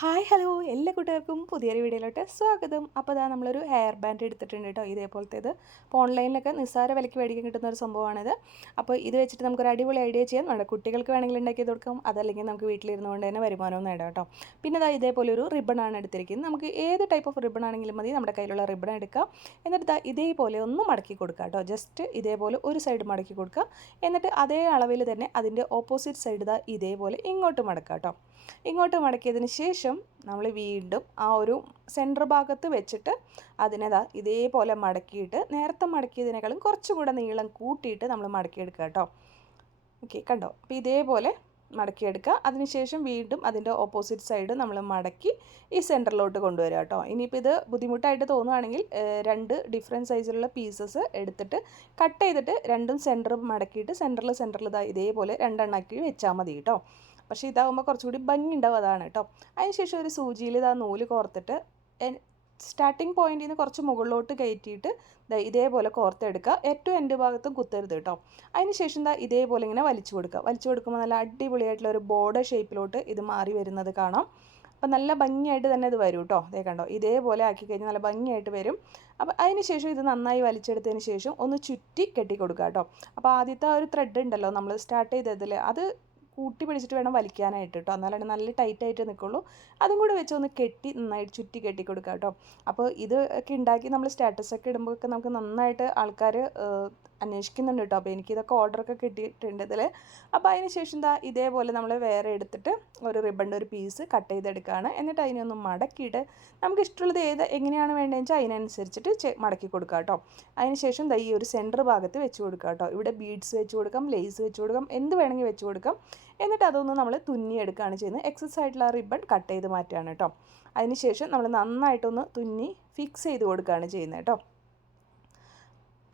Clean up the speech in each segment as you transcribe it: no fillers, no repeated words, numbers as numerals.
Hi hello എല്ലാ കൂട്ടുകാർക്കും പുതിയൊരു വീഡിയോയിലോട്ട് സ്വാഗതം. അപ്പോൾ അതാ നമ്മളൊരു ഹെയർ ബാൻഡ് എടുത്തിട്ടുണ്ട് കേട്ടോ. ഇതേപോലത്തേത് ഇപ്പോൾ ഓൺലൈനിലൊക്കെ നിസ്സാര വിലയ്ക്ക് മേടിക്കാൻ കിട്ടുന്ന ഒരു സംഭവമാണിത്. അപ്പോൾ ഇത് വെച്ചിട്ട് നമുക്കൊരു അടിപൊളി ഐഡിയ ചെയ്യാം. നമ്മുടെ കുട്ടികൾക്ക് വേണമെങ്കിൽ ഉണ്ടാക്കി കൊടുക്കാം, അതല്ലെങ്കിൽ നമുക്ക് വീട്ടിലിരുന്നു കൊണ്ട് തന്നെ വരുമാനവും നേടാം കേട്ടോ. പിന്നെ ഇതാ ഇതേപോലെ ഒരു റിബണാണ് എടുത്തിരിക്കുന്നത്. നമുക്ക് ഏത് ടൈപ്പ് ഓഫ് റിബൺ ആണെങ്കിലും മതി. നമ്മുടെ കയ്യിലുള്ള റിബൺ എടുക്കാം. എന്നിട്ട് ഇതേപോലെ ഒന്ന് മടക്കി കൊടുക്കുക കേട്ടോ. ജസ്റ്റ് ഇതേപോലെ ഒരു സൈഡ് മടക്കി കൊടുക്കുക. എന്നിട്ട് അതേ അളവിൽ തന്നെ അതിൻ്റെ ഓപ്പോസിറ്റ് സൈഡ് ഇതേപോലെ ഇങ്ങോട്ട് മടക്കുക കേട്ടോ. ഇങ്ങോട്ട് മടക്കിയതിന് ശേഷം നമ്മൾ വീണ്ടും ആ ഒരു സെൻറ്റർ ഭാഗത്ത് വെച്ചിട്ട് അതിനെ ഇതേപോലെ മടക്കിയിട്ട് നേരത്തെ മടക്കിയതിനേക്കാളും കുറച്ചും കൂടെ നീളം കൂട്ടിയിട്ട് നമ്മൾ മടക്കിയെടുക്കുക കേട്ടോ. ഓക്കെ, കണ്ടോ? അപ്പോൾ ഇതേപോലെ മടക്കിയെടുക്കുക. അതിനുശേഷം വീണ്ടും അതിൻ്റെ ഓപ്പോസിറ്റ് സൈഡ് നമ്മൾ മടക്കി ഈ സെൻറ്ററിലോട്ട് കൊണ്ടുവരിക കേട്ടോ. ഇനിയിപ്പോൾ ഇത് ബുദ്ധിമുട്ടായിട്ട് തോന്നുകയാണെങ്കിൽ രണ്ട് ഡിഫറെൻറ്റ് സൈസിലുള്ള പീസസ് എടുത്തിട്ട് കട്ട് ചെയ്തിട്ട് രണ്ടും സെൻറ്റർ മടക്കിയിട്ട് സെൻറ്ററിൽ ഇതേപോലെ രണ്ടെണ്ണാക്കി വെച്ചാൽ മതി കേട്ടോ. പക്ഷേ ഇതാകുമ്പോൾ കുറച്ചുകൂടി ഭംഗി ഉണ്ടാവും, അതാണ് കേട്ടോ. അതിനുശേഷം ഒരു സൂചിയിൽ നൂല് കോർത്തിട്ട് സ്റ്റാർട്ടിങ് പോയിന്റിൽ നിന്ന് കുറച്ച് മുകളിലോട്ട് കയറ്റിയിട്ട് ഇതേപോലെ കോർത്തെടുക്കുക. ഏറ്റവും എൻ്റെ ഭാഗത്തും കുത്തരുത് കേട്ടോ. അതിനുശേഷം ഇതേപോലെ ഇങ്ങനെ വലിച്ചു കൊടുക്കുമ്പോൾ നല്ല അടിപൊളിയായിട്ടുള്ള ഒരു ബോർഡർ ഷേപ്പിലോട്ട് ഇത് മാറി വരുന്നത് കാണാം. അപ്പം നല്ല ഭംഗിയായിട്ട് തന്നെ ഇത് വരും കേട്ടോ. അതേ കണ്ടോ, ഇതേപോലെ ആക്കി കഴിഞ്ഞാൽ നല്ല ഭംഗിയായിട്ട് വരും. അപ്പോൾ അതിന് ശേഷം ഇത് നന്നായി വലിച്ചെടുത്തതിന് ശേഷം ഒന്ന് ചുറ്റി കെട്ടി കൊടുക്കുക കേട്ടോ. അപ്പോൾ ആദ്യത്തെ ആ ഒരു ത്രെഡ് ഉണ്ടല്ലോ നമ്മൾ സ്റ്റാർട്ട് ചെയ്തതിൽ, അത് കൂട്ടി പിടിച്ചിട്ട് വേണം വലിക്കാനായിട്ട് കേട്ടോ. എന്നാലാണ് നല്ല ടൈറ്റായിട്ട് നിൽക്കുള്ളൂ. അതും കൂടെ വെച്ച് ഒന്ന് കെട്ടി നന്നായിട്ട് ചുറ്റി കെട്ടി കൊടുക്കുക കേട്ടോ. അപ്പോൾ ഇത് ഒക്കെ ഉണ്ടാക്കി നമ്മൾ സ്റ്റാറ്റസൊക്കെ ഇടുമ്പോഴൊക്കെ നമുക്ക് നന്നായിട്ട് ആൾക്കാർ അന്വേഷിക്കുന്നുണ്ട് കേട്ടോ. അപ്പോൾ എനിക്കിതൊക്കെ ഓർഡറൊക്കെ കിട്ടിയിട്ടുണ്ട് ഇതിൽ. അപ്പോൾ അതിന് ശേഷം ഇതേപോലെ നമ്മൾ വേറെ എടുത്തിട്ട് ഒരു റിബണിൻ്റെ ഒരു പീസ് കട്ട് ചെയ്തെടുക്കുകയാണ്. എന്നിട്ട് അതിനൊന്ന് മടക്കിയിട്ട് നമുക്ക് ഇഷ്ടമുള്ളത് എങ്ങനെയാണ് വേണ്ടതെന്ന് വെച്ചാൽ അതിനനുസരിച്ചിട്ട് മടക്കി കൊടുക്കുക കേട്ടോ. അതിന് ശേഷം ഈ ഒരു സെൻറ്റർ ഭാഗത്ത് വെച്ച് കൊടുക്കുക കേട്ടോ. ഇവിടെ ബീഡ്സ് വെച്ച് കൊടുക്കാം, ലേസ് വെച്ച് കൊടുക്കാം, എന്ത് വേണമെങ്കിൽ വെച്ച് കൊടുക്കാം. എന്നിട്ട് അതൊന്ന് നമ്മൾ തുന്നിയെടുക്കുകയാണ് ചെയ്യുന്നത്. എക്സസ് ആയിട്ടുള്ള റിബൺ കട്ട് ചെയ്ത് മാറ്റുകയാണ് കേട്ടോ. അതിന് ശേഷം നമ്മൾ നന്നായിട്ടൊന്ന് തുന്നി ഫിക്സ് ചെയ്ത് കൊടുക്കുകയാണ് ചെയ്യുന്നത് കേട്ടോ.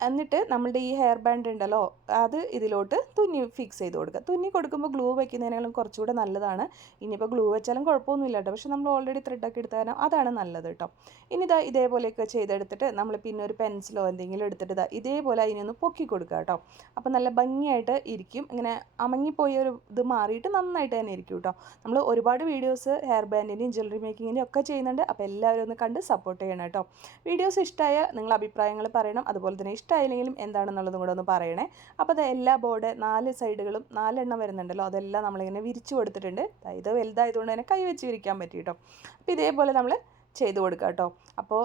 എന്നിട്ട് നമ്മളുടെ ഈ ഹെയർ ബാൻഡ് ഉണ്ടല്ലോ, അത് ഇതിലോട്ട് തുന്നി ഫിക്സ് ചെയ്ത് കൊടുക്കുക. തുന്നി കൊടുക്കുമ്പോൾ ഗ്ലൂ വയ്ക്കുന്നതിനേക്കാളും കുറച്ചുകൂടെ നല്ലതാണ്. ഇനിയിപ്പോൾ ഗ്ലൂ വെച്ചാലും കുഴപ്പമൊന്നുമില്ല കേട്ടോ. പക്ഷെ നമ്മൾ ഓൾറെഡി ത്രെഡൊക്കെ എടുത്ത് തരാം, അതാണ് നല്ലത് കേട്ടോ. ഇനി ഇതേപോലെയൊക്കെ ചെയ്തെടുത്തിട്ട് നമ്മൾ പിന്നെ ഒരു പെൻസിലോ എന്തെങ്കിലും എടുത്തിട്ട് ഇതേപോലെ അതിനൊന്ന് പൊക്കി കൊടുക്കുക കേട്ടോ. അപ്പോൾ നല്ല ഭംഗിയായിട്ട് ഇരിക്കും. ഇങ്ങനെ അമങ്ങിപ്പോയ ഒരു ഇത് മാറിയിട്ട് നന്നായിട്ട് തന്നെ ഇരിക്കും കേട്ടോ. നമ്മൾ ഒരുപാട് വീഡിയോസ് ഹെയർ ബാൻഡിൻ്റെയും ജ്വല്ലറി മേക്കിങ്ങിൻ്റെയും ഒക്കെ ചെയ്യുന്നുണ്ട്. അപ്പോൾ എല്ലാവരും ഒന്ന് കണ്ട് സപ്പോർട്ട് ചെയ്യണം കേട്ടോ. വീഡിയോസ് ഇഷ്ടമായ നിങ്ങൾ അഭിപ്രായങ്ങൾ പറയണം. അതുപോലെ തന്നെ ഇഷ്ടമായില്ലെങ്കിലും എന്താണെന്നുള്ളതും കൂടെ ഒന്ന് പറയണേ. അപ്പോൾ എല്ലാ ബോർഡ് 4 സൈഡുകളും 4 എണ്ണം വരുന്നുണ്ടല്ലോ, അതെല്ലാം നമ്മളിങ്ങനെ വിരിച്ചു കൊടുത്തിട്ടുണ്ട്. ഇത് വലുതായതുകൊണ്ട് തന്നെ കൈ വെച്ച് വിരിക്കാൻ പറ്റി കേട്ടോ. അപ്പോൾ ഇതേപോലെ നമ്മൾ ചെയ്ത് കൊടുക്കുക കേട്ടോ. അപ്പോൾ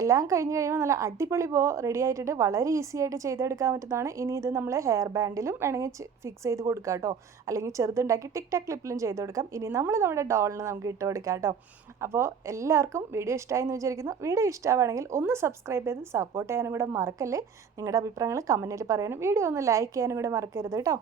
എല്ലാം കഴിഞ്ഞ് കഴിയുമ്പോൾ നല്ല അടിപൊളി റെഡി ആയിട്ടുണ്ട്. വളരെ ഈസി ആയിട്ട് ചെയ്തെടുക്കാൻ പറ്റുന്നതാണ്. ഇനി ഇത് നമ്മൾ ഹെയർ ബാൻഡിലും വേണമെങ്കിൽ ഫിക്സ് ചെയ്ത് കൊടുക്കുക കേട്ടോ. അല്ലെങ്കിൽ ചെറുതുണ്ടാക്കി ടിക് ടാക് ക്ലിപ്പിലും ചെയ്ത് കൊടുക്കാം. ഇനി നമ്മുടെ ഡോളിന് നമുക്ക് ഇട്ട് കൊടുക്കാം കേട്ടോ. അപ്പോൾ എല്ലാവർക്കും വീഡിയോ ഇഷ്ടമായെന്ന് വിചാരിക്കുന്നു. വീഡിയോ ഇഷ്ടമാണെങ്കിൽ ഒന്ന് സബ്സ്ക്രൈബ് ചെയ്ത് സപ്പോർട്ട് ചെയ്യാനും കൂടെ മറക്കല്ലേ. നിങ്ങളുടെ അഭിപ്രായങ്ങൾ കമൻറ്റിൽ പറയാനും വീഡിയോ ഒന്ന് ലൈക്ക് ചെയ്യാനും കൂടെ മറക്കരുത് കേട്ടോ.